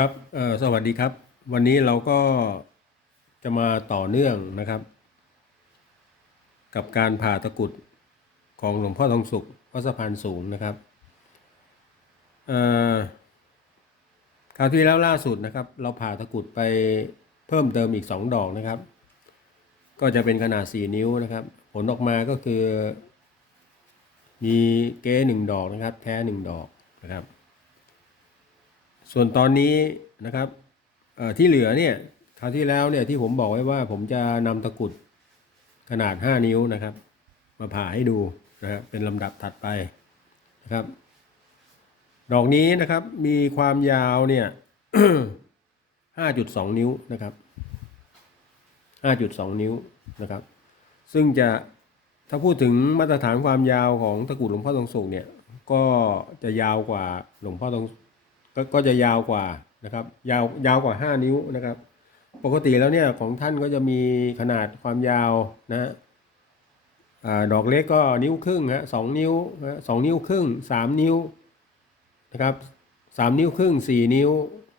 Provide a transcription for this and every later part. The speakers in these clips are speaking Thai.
ครับสวัสดีครับ วันนี้เราก็จะมาต่อเนื่องนะครับ กับการผ่าตะกุดของหลวงพ่อทองสุขวัดสะพานสูงนะครับคราวที่แล้วล่าสุดนะครับ เราผ่าตะกุดไปเพิ่มเติมอีก 2 ดอกนะครับ ก็จะเป็นขนาด 4 นิ้วนะครับ ผลออกมาก็คือ มีเก้หนึ่งดอกนะครับ แท้หนึ่งดอกนะครับ ส่วนตอนนี้นะครับที่เหลือเนี่ยคราวที่แล้วเนี่ยที่ผมบอกไว้ว่าผมจะนำตะกุดขนาด 5 นิ้วนะครับ มาผ่าให้ดูนะครับเป็นลำดับถัดไปนะครับ ดอกนี้นะครับมีความยาวเนี่ย5.2 นิ้วนะครับ 5.2 นิ้วนะครับ ซึ่งจะถ้าพูดถึงมาตรฐานความยาวของตะกุดหลวงพ่อทองสุกเนี่ย ก็จะยาวกว่าหลวงพ่อทอง ก็ก็จะยาวกว่านะครับ ยาวยาวกว่า 5 นิ้วนะครับ ปกติแล้วเนี่ยของท่านก็จะมีขนาดความยาวนะอดอกเล็กก็นิ้วครึ่งฮะสองนิ้วสองนิ้วครึ่งสามนิ้วนะครับสามนิ้วครึ่งสี่นิ้ว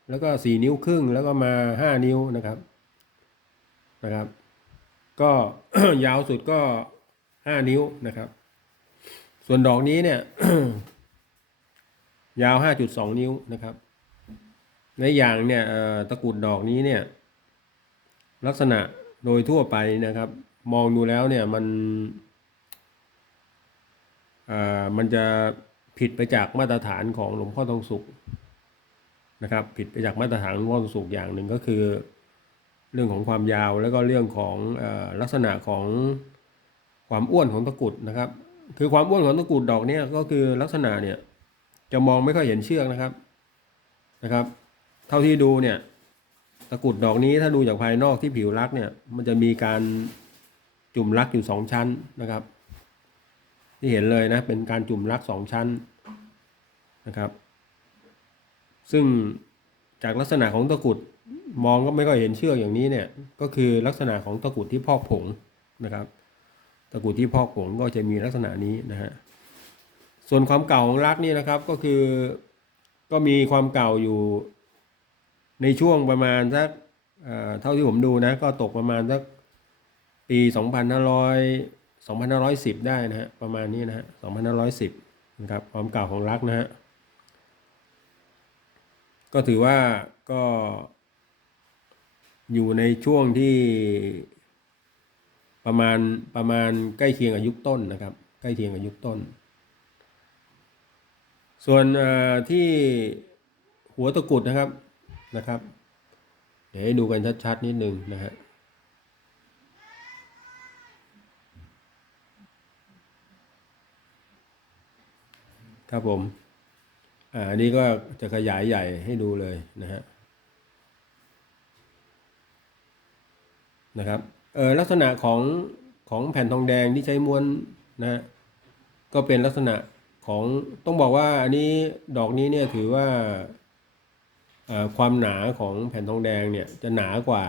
แล้วก็สี่นิ้วครึ่งแล้วก็มาห้านิ้วนะครับนะครับ ก็ยาวสุดก็ห้านิ้วนะครับ ส่วนดอกนี้เนี่ย ยาว 5.2 นิ้วนะครับ ในอย่างเนี่ยตะกรุดดอกนี้เนี่ยลักษณะโดยทั่วไปนะครับ มองดูแล้วเนี่ยมันมันจะผิดไปจากมาตรฐานของหลวงพ่อทองสุขนะครับ ผิดไปจากมาตรฐานหลวงพ่อทองสุขอย่างหนึ่งก็คือ เรื่องของความยาวแล้วก็เรื่องของอลักษณะของความอ้วนของตะกรุดนะครับ คือความอ้วนของตะกรุดดอกเนี่ยก็คือลักษณะเนี่ย จะมองไม่ค่อยเห็นเชือกนะครับนะครับ เท่าที่ดูเนี่ยตะกุดดอกนี้ถ้าดูจากภายนอกที่ผิวลักษ์เนี่ย มันจะมีการจุ่มลักษ์อยู่สองชั้นนะครับ ที่เห็นเลยนะเป็นการจุ่มลักษ์สองชั้นนะครับ ซึ่งจากลักษณะของตะกุดมองก็ไม่ค่อยเห็นเชือกอย่างนี้เนี่ย ก็คือลักษณะของตะกุดที่พอกผงนะครับ ตะกุดที่พอกผงก็จะมีลักษณะนี้นะฮะ ส่วนความเก่าของรักนี่นะครับก็คือก็มีความเก่าอยู่ในช่วงประมาณสักเท่าที่ผมดูนะ ก็ตกประมาณสักปี 2500 2510 ได้นะฮะประมาณนี้นะฮะ2510นะครับความเก่าของรักนะฮะก็ถือว่าก็อยู่ในช่วงที่ประมาณประมาณใกล้เคียงกับยุคต้นนะครับ ใกล้เคียงกับยุคต้น ส่วนที่หัวตะกุดนะครับนะครับ เดี๋ยวให้ดูกันชัดๆนิดนึงนะฮะครับผม อ่าอันนี้ก็จะขยายใหญ่ให้ดูเลยนะฮะ นะครับ เออลักษณะของของแผ่นทองแดงที่ใช้ม้วนนะฮะ ก็เป็นลักษณะ ของต้องบอกว่าอันนี้ดอกนี้เนี่ยถือว่าความหนาของแผ่นทองแดงเนี่ยจะหนากว่า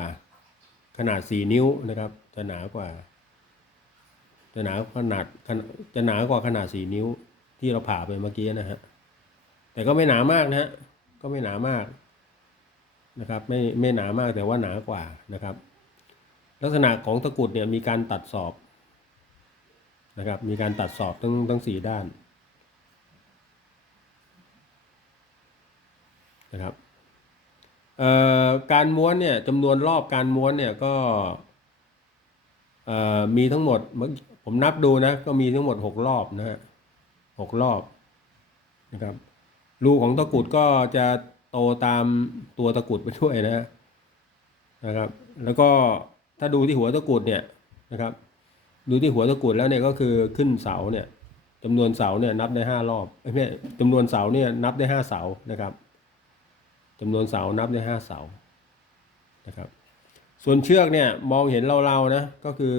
ขนาด 4 นิ้วนะครับ จะหนากว่า จะหนาขนาดจะหนากว่าขนาด 4 นิ้วที่เราผ่าไปเมื่อกี้นะฮะแต่ก็ไม่หนามากนะฮะก็ไม่หนามากนะครับไม่ไม่หนามากแต่ว่าหนากว่านะครับ ลักษณะของตะกุดเนี่ยมีการตัดสอบนะครับมีการตัดสอบทั้งทั้งสี่ด้าน นะครับการม้วนเนี่ยจำนวนรอบการม้วนเนี่ยก็มีทั้งหมดผมนับดูนะ ก็มีทั้งหมดหกรอบนะฮะหกรอบนะครับรูของตะกุดก็จะโตตามตัวตะกุดไปด้วยนะนะครับ แล้วก็ถ้าดูที่หัวตะกุดเนี่ยนะครับ ดูที่หัวตะกุดแล้วเนี่ยก็คือขึ้นเสาเนี่ยจำนวนเสาเนี่ยนับได้ห้ารอบเอ้ยไม่ใช่จำนวนเสาเนี่ยนับได้ห้าเสานะครับ จำนวนเสานับได้ห้าเสานะครับ ส่วนเชือกเนี่ยมองเห็นเราๆนะก็คือ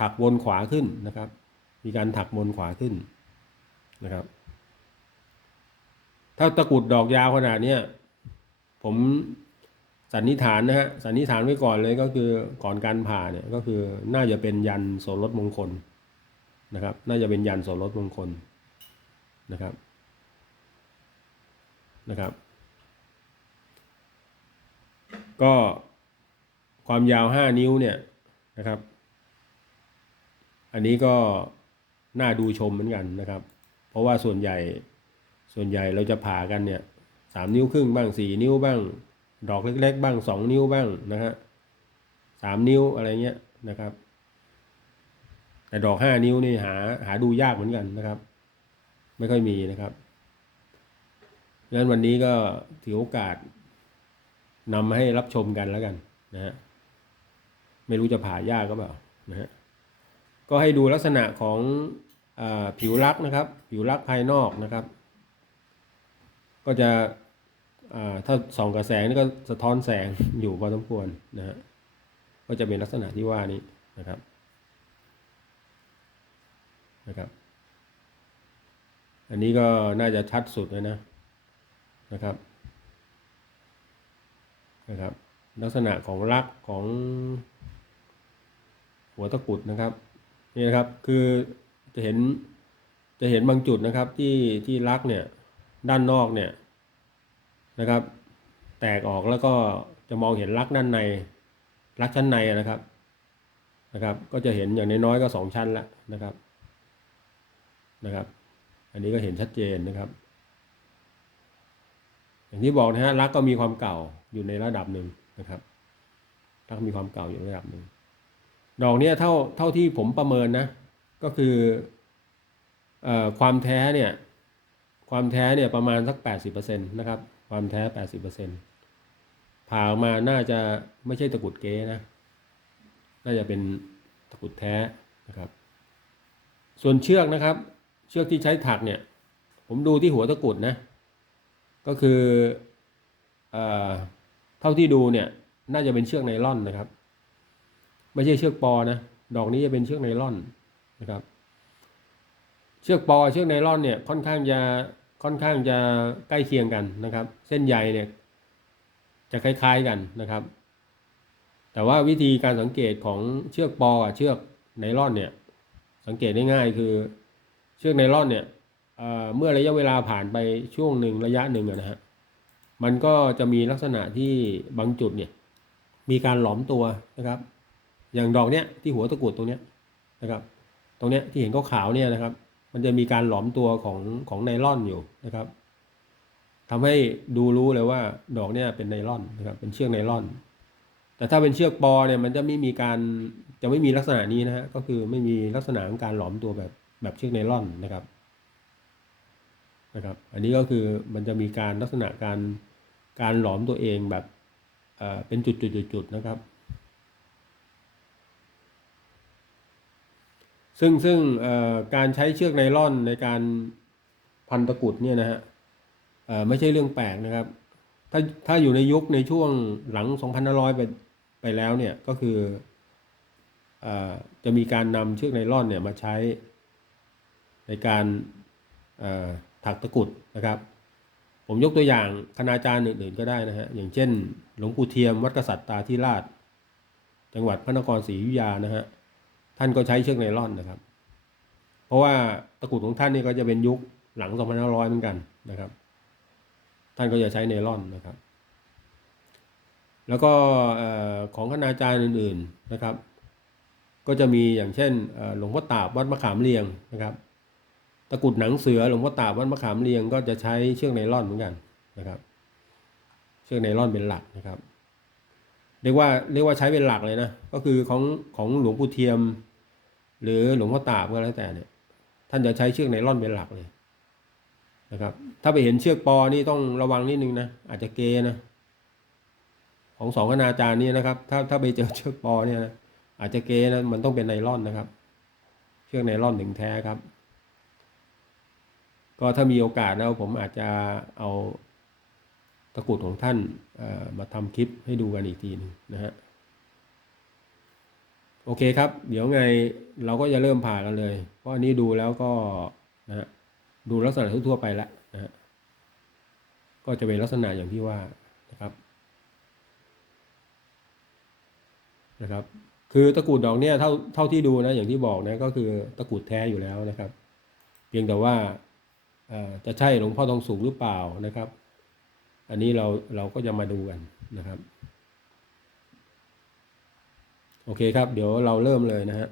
ถักวนขวาขึ้นนะครับ มีการถักวนขวาขึ้นนะครับ ถ้าตะกุดดอกยาวขนาดเนี้ยผมสันนิษฐานนะฮะสันนิษฐานไว้ก่อนเลยก็คือก่อนการผ่าเนี่ยก็คือน่าจะเป็นยันโสรถมงคลนะครับ น่าจะเป็นยันโสรถมงคลนะครับนะครับ ก็ความยาวห้านิ้วเนี่ยนะครับ อันนี้ก็น่าดูชมเหมือนกันนะครับ เพราะว่าส่วนใหญ่ส่วนใหญ่เราจะผ่ากันเนี่ยสามนิ้วครึ่งบ้างสี่นิ้วบ้าง ดอกเล็ก ๆ บ้างสองนิ้วบ้างนะฮะสามนิ้วอะไรเงี้ยนะครับ แต่ดอกห้านิ้วนี่หาหาดูยากเหมือนกันนะครับ ไม่ค่อยมีนะครับดังนั้นวันนี้ก็ถือโอกาส นำมาให้รับชมกันแล้วกันนะฮะไม่รู้จะผ่ายากก็เปล่านะฮะก็ให้ดูลักษณะของอผิวลักษ์นะครับ ผิวลักษ์ภายนอกนะครับ ก็จะถ้าส่องกระแสนี่ก็สะท้อนแสงอยู่พอสมควรนะฮะก็จะเป็นลักษณะที่ว่านี้นะครับนะครับ อันนี้ก็น่าจะชัดสุดเลยนะนะครับ นะครับ ลักษณะของลักของหัวตะกุดนะครับนี่นะครับคือจะเห็นจะเห็นบางจุดนะครับที่ที่ลักเนี่ยด้านนอกเนี่ยนะครับ แตกออกแล้วก็จะมองเห็นลักด้านในลักชั้นในนะครับนะครับ ก็จะเห็นอย่างน้อยๆก็สองชั้นละนะครับนะครับ อันนี้ก็เห็นชัดเจนนะครับ อย่างที่บอกนะฮะรักก็มีความเก่าอยู่ในระดับหนึ่งนะครับรักมีความเก่าอยู่ในระดับหนึ่งดอกเนี้ยเท่าเท่าที่ผมประเมินนะ ก็คือเอ่อความแท้เนี่ยความแท้เนี่ยประมาณสักแปดสิเปอร์เซ็นต์นะครับ ความแท้แปดสิเปอร์เซ็นต์ผ่าออกมาน่าจะไม่ใช่ตะกุดเก๊นะ น่าจะเป็นตะกุดแท้นะครับ ส่วนเชือกนะครับ เชือกที่ใช้ถักเนี่ย ผมดูที่หัวตะกุดนะ ก็คือเท่าที่ดูเนี่ยน่าจะเป็นเชือกไนล่อนนะครับ ไม่ใช่เชือกปอนะดอกนี้จะเป็นเชือกไนล่อนนะครับ เชือกปอเชือกไนล่อนเนี่ยค่อนข้างจะค่อนข้างจะใกล้เคียงกันนะครับ เส้นใยเนี่ยจะคล้าย ๆกันนะครับ แต่ว่าวิธีการสังเกตของเชือกปอกับเชือกไนล่อนเนี่ยสังเกตได้ง่ายคือเชือกไนล่อนเนี่ย เมื่อระยะเวลาผ่านไปช่วงหนึ่งระยะหนึ่งนะฮะมันก็จะมีลักษณะที่บางจุดเนี่ยมีการหลอมตัวนะครับ อย่างดอกเนี้ยที่หัวตะกรุดตรงเนี้ยนะครับ ตรงเนี้ยที่เห็นขาวๆเนี่ยนะครับ มันจะมีการหลอมตัวของของไนล่อนอยู่นะครับทำให้ดูรู้เลยว่าดอกเนี่ยเป็นไนล่อนนะครับ เป็นเชือกไนล่อน แต่ถ้าเป็นเชือกปอเนี่ยมันจะไม่มีการจะไม่มีลักษณะนี้นะฮะก็คือไม่มีลักษณะของการหลอมตัวแบบแบบเชือกไนล่อนนะครับ นะครับ อันนี้ก็คือมันจะมีการลักษณะการการหลอมตัวเองแบบเป็นจุดๆๆนะครับ ซึ่งซึ่งการใช้เชือกไนล่อนในการพันตะกรุดเนี่ยนะฮะไม่ใช่เรื่องแปลกนะครับ ถ้าถ้าอยู่ในยุคในช่วงหลัง 2,500 ไปไปแล้วเนี่ยก็คืออจะมีการนำเชือกไนล่อนเนี่ยมาใช้ในการ ถักตะกุดนะครับ ผมยกตัวอย่างคณาจารย์อื่นๆก็ได้นะฮะอย่างเช่น หลวงปู่เทียมวัดกษัตริย์ตาธิราช จังหวัดพระนครศรีอยุธยานะฮะท่านก็ใช้เชือกไนล่อนนะครับ เพราะว่าตะกุดของท่านนี่ก็จะเป็นยุคหลัง 2,500 เหมือนกันนะครับ ท่านก็จะใช้ไนล่อนนะครับ แล้วก็ของคณาจารย์อื่นๆนะครับ ก็จะมีอย่างเช่นหลวงพ่อตาบวัดมะขามเรียงนะครับ ตะกุดหนังเสือหลวงพ่อตาบวัดมะขามเรียงก็จะใช้เชือกไนล่อนเหมือนกันนะครับ เชือกไนล่อนเป็นหลักนะครับ เรียกว่าเรียกว่าใช้เป็นหลักเลยนะ ก็คือของของหลวงปู่เทียม หรือหลวงพ่อตาบก็แล้วแต่เนี่ย ท่านจะใช้เชือกไนล่อนเป็นหลักเลยนะครับ ถ้าไปเห็นเชือกปอนี่ต้องระวังนิดนึงนะ อาจจะเกนะ ของสองคณาจารย์นี่นะครับ ถ้าถ้าไปเจอเชือกปอเนี่ยนะอาจจะเกนะ มันต้องเป็นไนล่อนนะครับ เชือกไนล่อนถึงแท้ครับ ก็ถ้ามีโอกาสนะผมอาจจะเอาตะกรุดของท่านมาทำคลิปให้ดูกันอีกทีหนึงนะฮะโอเคครับ เดี๋ยวไงเราก็จะเริ่มผ่ากันเลย เพราะอันนี้ดูแล้วก็นะฮะดูลักษณะทั่วไปแล้วนะฮะก็จะเป็นลักษณะอย่างที่ว่านะครับนะครับ คือตะกรุดดอกเนี่ยเท่าเท่าที่ดูนะอย่างที่บอกนะก็คือตะกรุดแท้อยู่แล้วนะครับ เพียงแต่ว่า จะใช่หลวงพ่อทองสุขหรือเปล่านะครับ อันนี้เราเราก็จะมาดูกันนะครับ โอเคครับ เดี๋ยวเราเริ่มเลยนะฮะ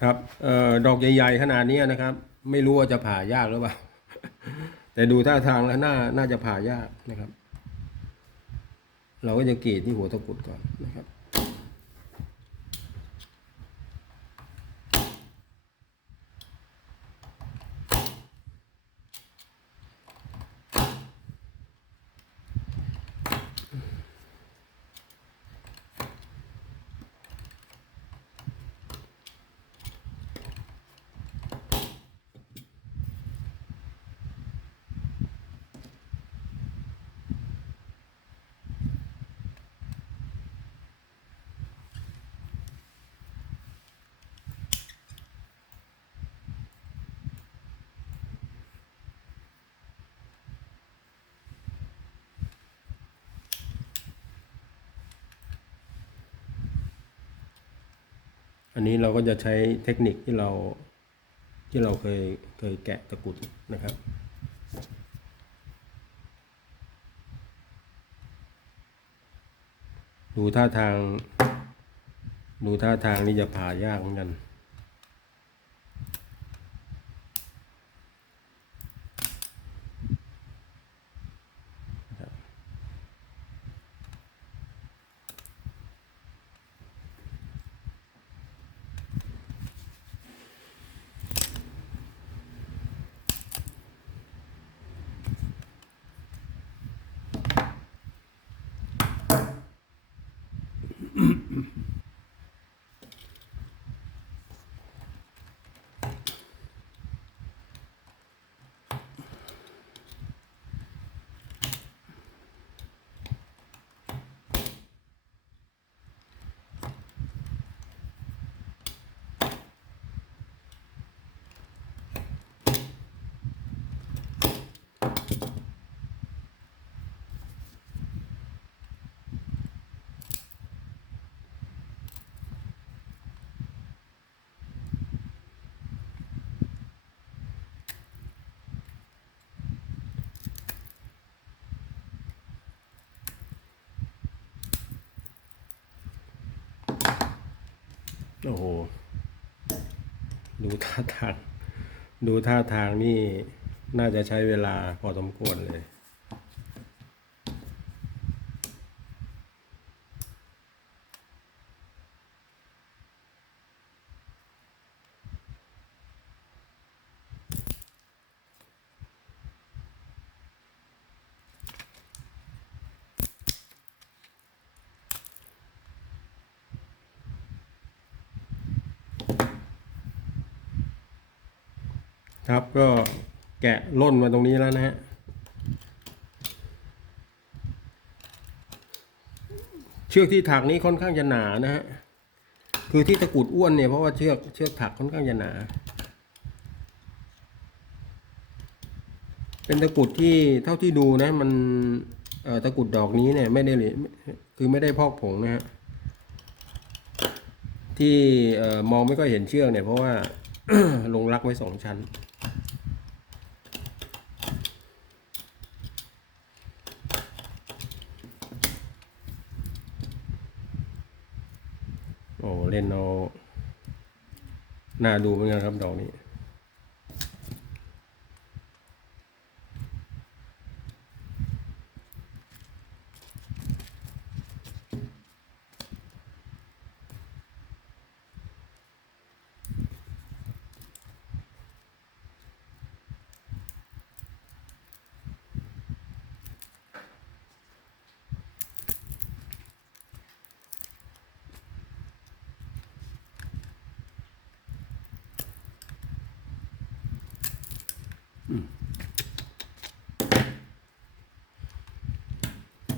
ครับออดอกใหญ่ๆขนาดนี้นะครับ ไม่รู้ว่าจะผ่ายากหรือเปล่า แต่ดูท่าทางแล้วน่าน่าจะผ่ายากนะครับ เราก็จะกรีดที่หัวตะกุดก่อนนะครับ อันนี้เราก็จะใช้เทคนิคที่เราที่เราเคยเคยแกะตะกุดนะครับ ดูท่าทาง ดูท่าทางนี่จะผ่ายากเหมือนกัน โอ้โห ดูท่าทาง ดูท่าทางนี่น่าจะใช้เวลาพอสมควรเลย ครับก็แกะล่นมาตรงนี้แล้วนะฮะเชือกที่ถักนี้ค่อนข้างจะหนานะฮะคือที่ตะกุดอ้วนเนี่ยเพราะว่าเชือกเชือกถักค่อนข้างจะหนา เป็นตะกุดที่เท่าที่ดูนะมันตะกุดดอกนี้เนี่ยไม่ได้เลยคือไม่ได้พอกผงนะฮะที่มองไม่ก็เห็นเชือกเนี่ยเพราะว่าลงรักไว้สองชั้น โอ้เล่นเอา น่าดูเหมือนกันครับดอกนี้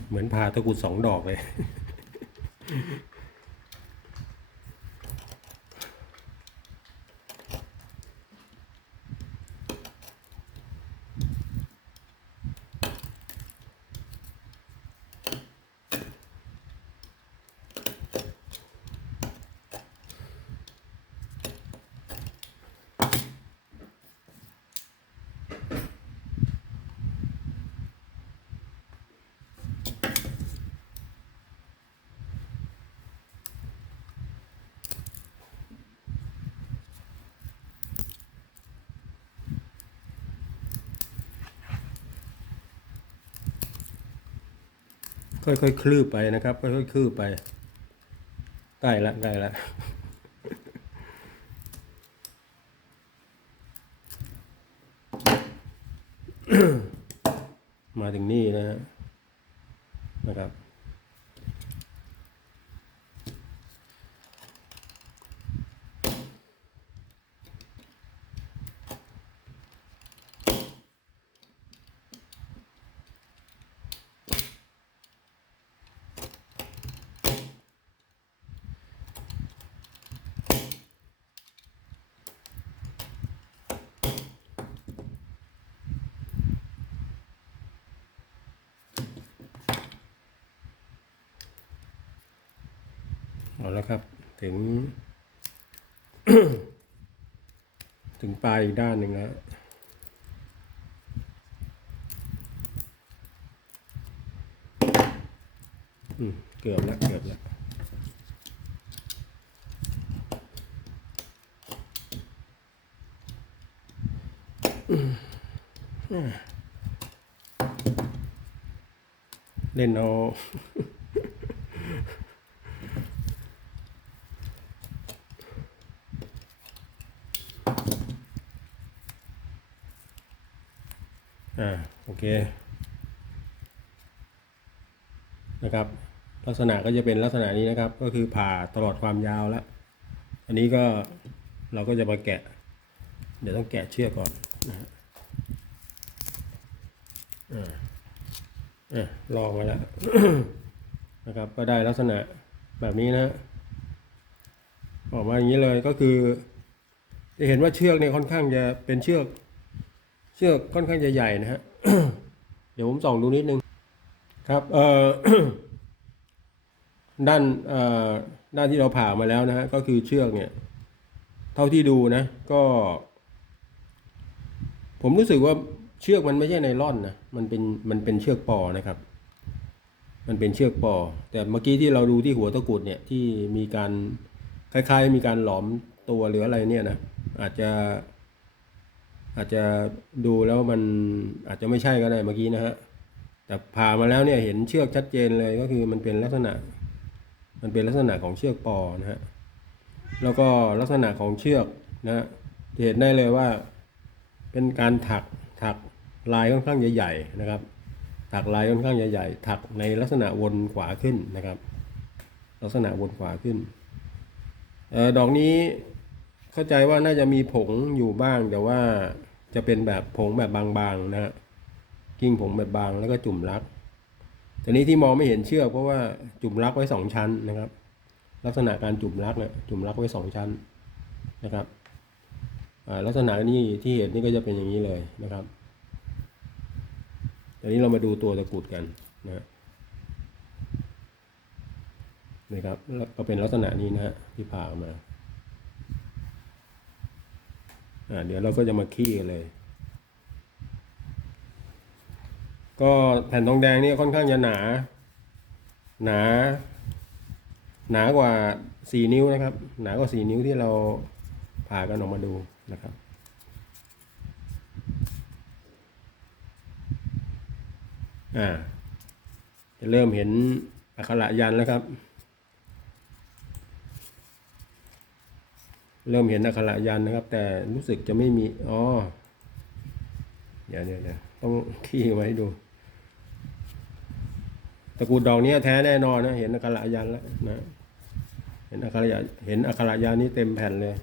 เหมือนพาตะกรุดสองดอกเลย ค่อยๆคลืบไปนะครับ ค่อยๆคลืบไปใกล้ละใกล้ละ มาถึงนี่นะฮะนะครับ เอา แล้วครับ ถึง ถึงปลายอีกด้านหนึ่งแล้วเกือบแล้วเกือบแล้วเล่นเอา อ่าโอ เคนะครับ ลักษณะก็จะเป็นลักษณะนี้นะครับ ก็คือผ่าตลอดความยาวแล้ว อันนี้ก็เราก็จะมาแกะ เดี๋ยวต้องแกะเชือกก่อนนะฮะอ่าลองมาแล้วนะครับ ก็ได้ลักษณะแบบนี้นะออกมาอย่างนี้เลยก็คือ จะเห็นว่าเชือกเนี่ยค่อนข้างจะเป็นเชือก เชือกค่อนข้างจะใหญ่นะฮะ เดี๋ยวผมส่องดูนิดนึงครับเอ่อด้านเอ่อด้านที่เราผ่ามาแล้วนะฮะก็คือเชือกเนี่ย เท่าที่ดูนะ ก็ ผมรู้สึกว่าเชือกมันไม่ใช่ไนล่อนนะมันเป็นมันเป็นเชือกปอนะครับ มันเป็นเชือกปอ แต่เมื่อกี้ที่เราดูที่หัวตะกรุดเนี่ยที่มีการคล้ายๆ มีการหลอมตัวหรืออะไรเนี่ยนะอาจจะ อาจจะดูแล้วมันอาจจะไม่ใช่ก็ได้เมื่อกี้นะฮะแต่ผ่ามาแล้วเนี่ยเห็นเชือกชัดเจนเลยก็คือมันเป็นลักษณะ มันเป็นลักษณะของเชือกปอนะฮะแล้วก็ลักษณะของเชือกนะฮะจะเห็นได้เลยว่า เป็นการถักถักลายค่อนข้างใหญ่ๆนะครับ ถักลายค่อนข้างใหญ่ ๆ ถักในลักษณะวนขวาขึ้นนะครับ ลักษณะวนขวาขึ้นออดอกนี้ เข้าใจว่าน่าจะมีผงอยู่บ้างแต่ว่าจะเป็นแบบผงแบบบางๆนะฮะกิ้งผงแบบบางแล้วก็จุ่มรักแต่นี้ที่มองไม่เห็นเชือกเพราะว่าจุ่มรักไว้สองชั้นนะครับ ลักษณะการจุ่มรักเนี่ยจุ่มรักไว้สองชั้นนะครับลักษณะนี้ที่เห็นนี่ก็จะเป็นอย่างนี้เลยนะครับทีนี้เรามาดูตัวตะกรุดกันนะนะครับก็เป็นลักษณะนี้นะฮะที่ผ่าออกมา เดี๋ยวเราก็จะมาขี้เลย ก็แผ่นทองแดงนี่ค่อนข้างจะหนา หนา หนากว่าสี่นิ้วนะครับ หนากว่าสี่นิ้วที่เราผ่ากันออกมาดูนะครับอ่าจะเริ่มเห็นอักขระยันต์แล้วครับ เริ่มเห็นอักขระยันนะครับ แต่รู้สึกจะไม่มีอ๋อเดี๋ยวเดี๋ยวต้องขี้ไว้ดูตะกรุดดอกนี้แท้แน่นอนนะเห็นอักขระยันแล้วนะเห็นอักขระเห็นอักขระยันนี้เต็มแผ่นเลย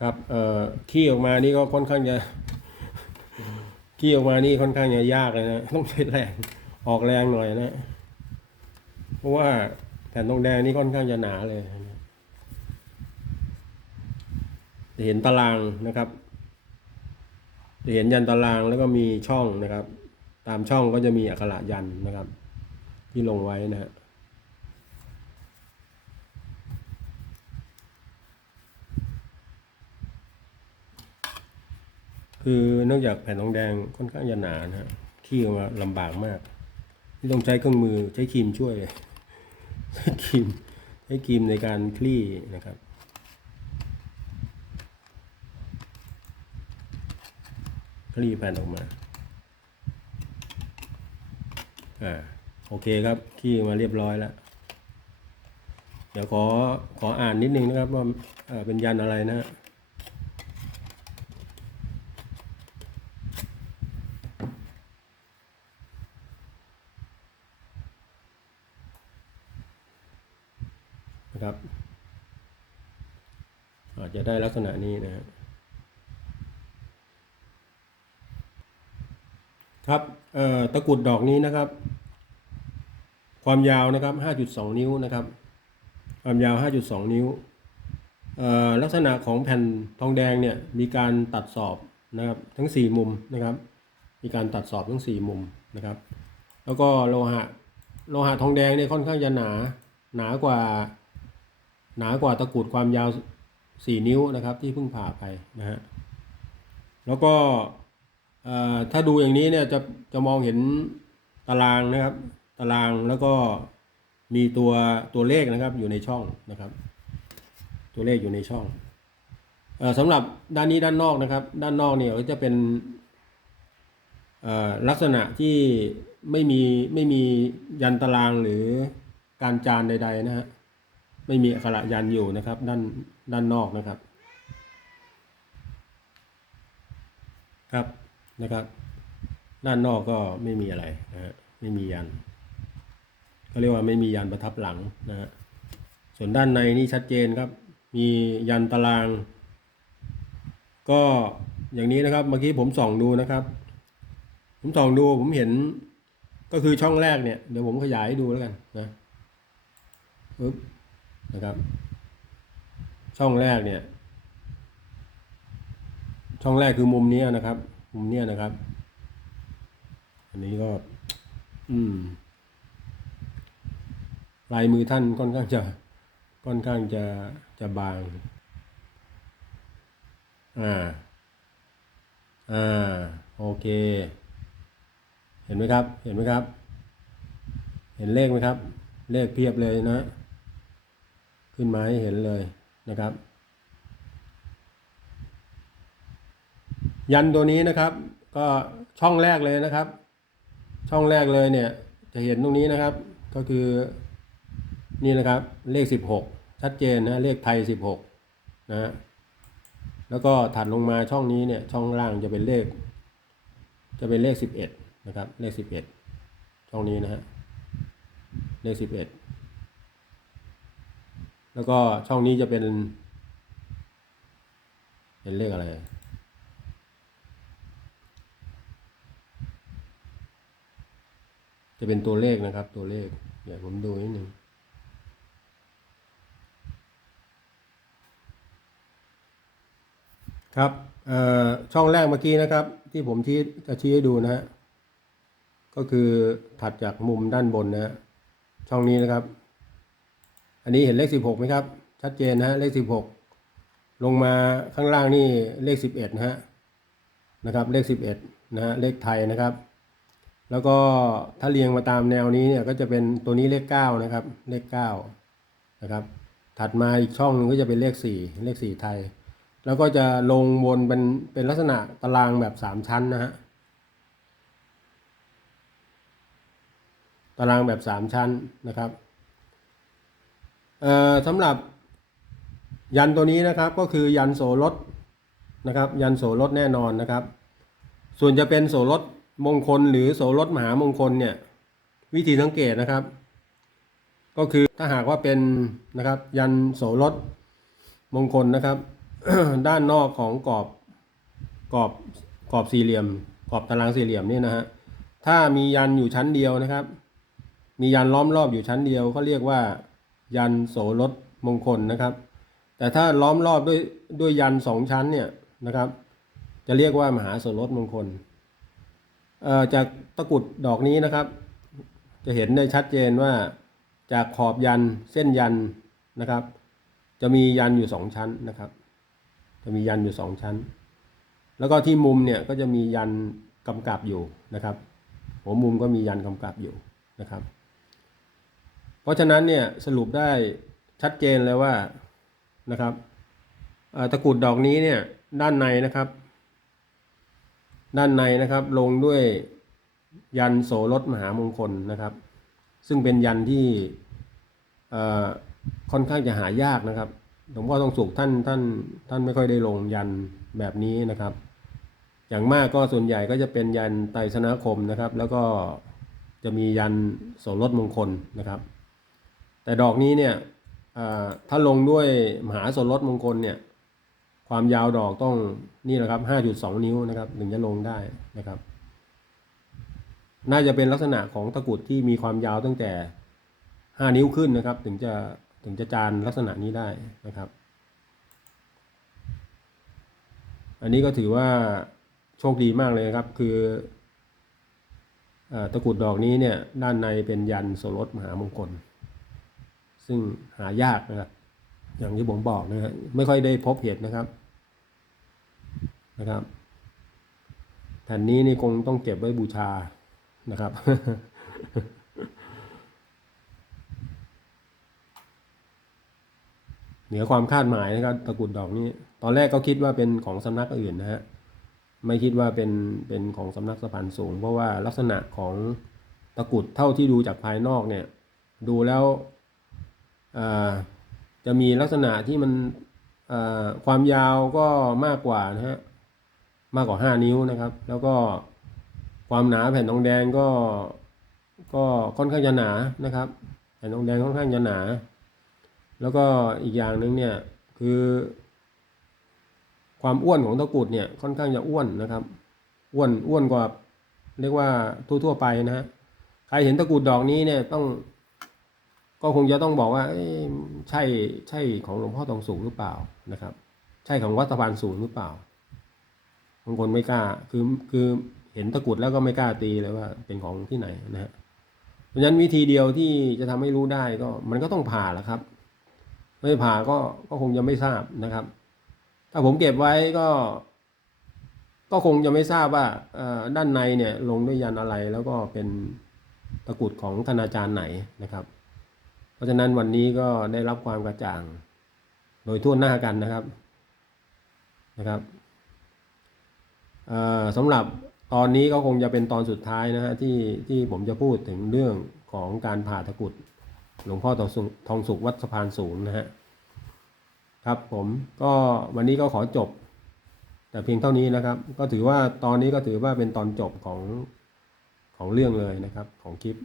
ครับเอ่อขี้ออกมานี่ก็ค่อนข้างจะขี้ออกมานี่ค่อนข้างจะยากเลยนะ ต้องใช้แรง ออกแรงหน่อยนะ เพราะว่าแผ่นทองแดงนี่ค่อนข้างจะหนาเลยจะเห็นตารางนะครับ จะเห็นยันตารางแล้วก็มีช่องนะครับ ตามช่องก็จะมีอักขระยันนะครับ ที่ลงไว้นะฮะคือเนื่องจากแผ่นทองแดงค่อนข้างจะหนานะฮะขี้ออกมาลำบากมาก ที่ต้องใช้เครื่องมือใช้ครีมช่วย ใช้ครีมใช้ครีมในการคลี่นะครับคลี่แผ่นออกมาอ่าโอเคครับขี้มาเรียบร้อยแล้ว เดี๋ยวขอขออ่านนิดนึงนะครับว่าเออเป็นยันอะไรนะฮะนะครับอาจจะได้ลักษณะนี้นะฮะครับเอ่อตะกรุดดอกนี้นะครับ ความยาวนะครับ 5.2 นิ้วนะครับ ความยาว 5.2 นิ้วลักษณะของแผ่นทองแดงเนี่ยมีการตัดสอบนะครับทั้ง 4 มุมนะครับ มีการตัดสอบทั้ง 4 มุมนะครับ แล้วก็โลหะโลหะทองแดงเนี่ยค่อนข้างจะหนาหนากว่าหนากว่าตะกรุดความยาว 4 นิ้วนะครับ ที่เพิ่งผ่าไปนะฮะแล้วก็ ถ้าดูอย่างนี้เนี่ยจะจะมองเห็นตารางนะครับ ตารางแล้วก็มีตัวตัวเลขนะครับอยู่ในช่องนะครับ ตัวเลขอยู่ในช่องออสำหรับด้านนี้ด้านนอกนะครับ ด้านนอกเนี่ยก็จะเป็นลักษณะที่ไม่มีไม่มียันตารางหรือการจานใด ๆ นะฮะไม่มีอักขระยันอยู่นะครับ ด้านด้านนอกนะครับครับ นะครับ ด้านนอกก็ไม่มีอะไรนะฮะไม่มียันก็เรียกว่าไม่มียันประทับหลังนะฮะส่วนด้านในนี่ชัดเจนครับ มียันตาราง ก็อย่างนี้นะครับเมื่อกี้ผมส่องดูนะครับ ผมส่องดูผมเห็นก็คือช่องแรกเนี่ยเดี๋ยวผมขยายให้ดูแล้วกันนะปึ๊บนะครับ ช่องแรกเนี่ย ช่องแรกคือมุมนี้นะครับ มุมเนี้ยนะครับ อันนี้ก็ อืม ลายมือท่านค่อนข้างจะค่อนข้างจะจะบาง อ่า อ่า โอเค เห็นไหมครับ เห็นไหมครับ เห็นเลขไหมครับ เลขเพียบเลยนะ ขึ้นมาให้เห็นเลยนะครับ ยันตัวนี้นะครับ ก็ช่องแรกเลยนะครับ ช่องแรกเลยเนี่ย จะเห็นตรงนี้นะครับ ก็คือนี่นะครับเลข 16 ชัดเจนนะเลขไทย 16นะฮะแล้วก็ถัดลงมาช่องนี้เนี่ยช่องล่างจะเป็นเลข จะเป็นเลข 11 นะครับ เลข 11 ช่องนี้นะฮะเลข 11 แล้วก็ช่องนี้จะเป็น เป็นเลขอะไร จะเป็นตัวเลขนะครับ ตัวเลขเดี๋ยวผมดูนิดหนึ่งครับช่องแรกเมื่อกี้นะครับ ที่ผมชี้จะชี้ให้ดูนะฮะก็คือถัดจากมุมด้านบนนะฮะช่องนี้นะครับ อันนี้เห็นเลขสิบหกไหมครับ ชัดเจนนะฮะเลขสิบหกลงมาข้างล่างนี่เลขสิบเอ็ดนะฮะนะครับ เลขสิบเอ็ดนะฮะเลขไทยนะครับ แล้วก็ถ้าเรียงมาตามแนวนี้เนี่ยก็จะเป็นตัวนี้เลขเก้านะครับ เลขเก้านะครับ ถัดมาอีกช่องหนึงก็จะเป็นเลขสี่เลขสี่ไทย แล้วก็จะลงวนเป็นเป็นลักษณะตารางแบบสามชั้นนะฮะตารางแบบสามชั้นนะครับเอ่อสำหรับยันตัวนี้นะครับก็คือยันโสรถนะครับ ยันโสรถแน่นอนนะครับ ส่วนจะเป็นโสรถ มงคลหรือโสรถมหามงคลเนี่ย วิธีสังเกตนะครับ ก็คือถ้าหากว่าเป็นนะครับ ยันโสรถมงคลนะครับ ด้านนอกของกรอบกรอบกรอบสี่เหลี่ยมกรอบตารางสี่เหลี่ยมนี่นะฮะถ้ามียันอยู่ชั้นเดียวนะครับ มียันล้อมรอบอยู่ชั้นเดียวเขาเรียกว่า ยันโสรถมงคลนะครับ แต่ถ้าล้อมรอบด้วยด้วยยันสองชั้นเนี่ยนะครับ จะเรียกว่ามหาโสรถมงคล จากตะกรุดดอกนี้นะครับ จะเห็นได้ชัดเจนว่าจากขอบยันเส้นยันนะครับ จะมียันอยู่สองชั้นนะครับ จะมียันอยู่สองชั้น แล้วก็ที่มุมเนี่ยก็จะมียันกำกับอยู่นะครับ หัวมุมก็มียันกำกับอยู่นะครับ เพราะฉะนั้นเนี่ยสรุปได้ชัดเจนเลยว่านะครับตะกรุดดอกนี้เนี่ยด้านในนะครับ ด้านในนะครับลงด้วยยันโสรถมหามงคลนะครับ ซึ่งเป็นยันที่ค่อนข้างจะหายากนะครับหลวงพ่อทองสุขท่านท่านท่านไม่ค่อยได้ลงยันแบบนี้นะครับ อย่างมากก็ส่วนใหญ่ก็จะเป็นยันไตรสนาคมนะครับ แล้วก็จะมียันโสรถมงคลนะครับ แต่ดอกนี้เนี่ยถ้าลงด้วยมหาโสรถมงคลเนี่ย ความยาวดอกต้องนี่แหละครับ5.2นิ้วนะครับถึงจะลงได้นะครับ น่าจะเป็นลักษณะของตะกุดที่มีความยาวตั้งแต่5นิ้วขึ้นนะครับ ถึงจะถึงจะจานลักษณะนี้ได้นะครับ อันนี้ก็ถือว่าโชคดีมากเลยนะครับ คืออตะกุดดอกนี้เนี่ยด้านในเป็นยันโสรถมหามงคล ซึ่งหายากนะครับอย่างที่ผมบอกนะฮะไม่ค่อยได้พบเห็นนะครับ นะครับแผ่นนี้นี่คงต้องเก็บไว้บูชานะครับ เหนือความคาดหมายนะครับตะกุดดอกนี้ ตอนแรกก็คิดว่าเป็นของสำนักอื่นนะฮะไม่คิดว่าเป็นเป็นของสำนักสะพานสูง เพราะว่าลักษณะของตะกุดเท่าที่ดูจากภายนอกเนี่ย ดูแล้วจะมีลักษณะที่มันความยาวก็มากกว่านะฮะ มากกว่า 5 นิ้วนะครับ แล้วก็ความหนาแผ่นทองแดงก็ก็ค่อนข้างจะหนานะครับ แผ่นทองแดงค่อนข้างจะหนา แล้วก็อีกอย่างหนึ่งเนี่ยคือ ความอ้วนของตะกรุดเนี่ยค่อนข้างจะอ้วนนะครับ อ้วนอ้วนกว่าเรียกว่าทั่วๆไปนะฮะใครเห็นตะกรุดดอกนี้เนี่ยต้อง ก็คงจะต้องบอกว่าใช่ใช่ของหลวงพ่อทองสูงหรือเปล่านะครับ ใช่ของวัดสะพานสูงหรือเปล่าางคนไม่กล้า คือคือเห็นตะกรุดแล้วก็ไม่กล้าตีเลยว่าเป็นของที่ไหนนะฮะเพราะฉะนั้นวิธีเดียวที่จะทำให้รู้ได้ก็มันก็ต้องผ่าแหละครับ ไม่ผ่าก็ก็คงจะไม่ทราบนะครับ ถ้าผมเก็บไว้ก็ ก็คงจะไม่ทราบว่าเอ่อด้านในเนี่ยลงด้วยยันอะไรแล้วก็เป็นตะกรุดของธนาจารย์ไหนนะครับ เพราะฉะนั้นวันนี้ก็ได้รับความกระจ่าง โดยทั่วหน้ากันนะครับนะครับ สำหรับตอนนี้ก็คงจะเป็นตอนสุดท้ายนะฮะที่ที่ผมจะพูดถึงเรื่องของการผ่าตะกุดหลวงพ่อทองสุขทองสุขวัดสะพานสูงนะฮะครับผมก็วันนี้ก็ขอจบ แต่เพียงเท่านี้นะครับ ก็ถือว่าตอนนี้ก็ถือว่าเป็นตอนจบของของเรื่องเลยนะครับ ของคลิป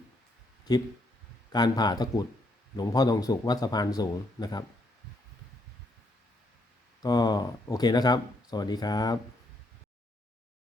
คลิป การผ่าตะกุดหลวงพ่อทองสุขวัดสะพานสูงนะครับ ก็โอเคนะครับ สวัสดีครับ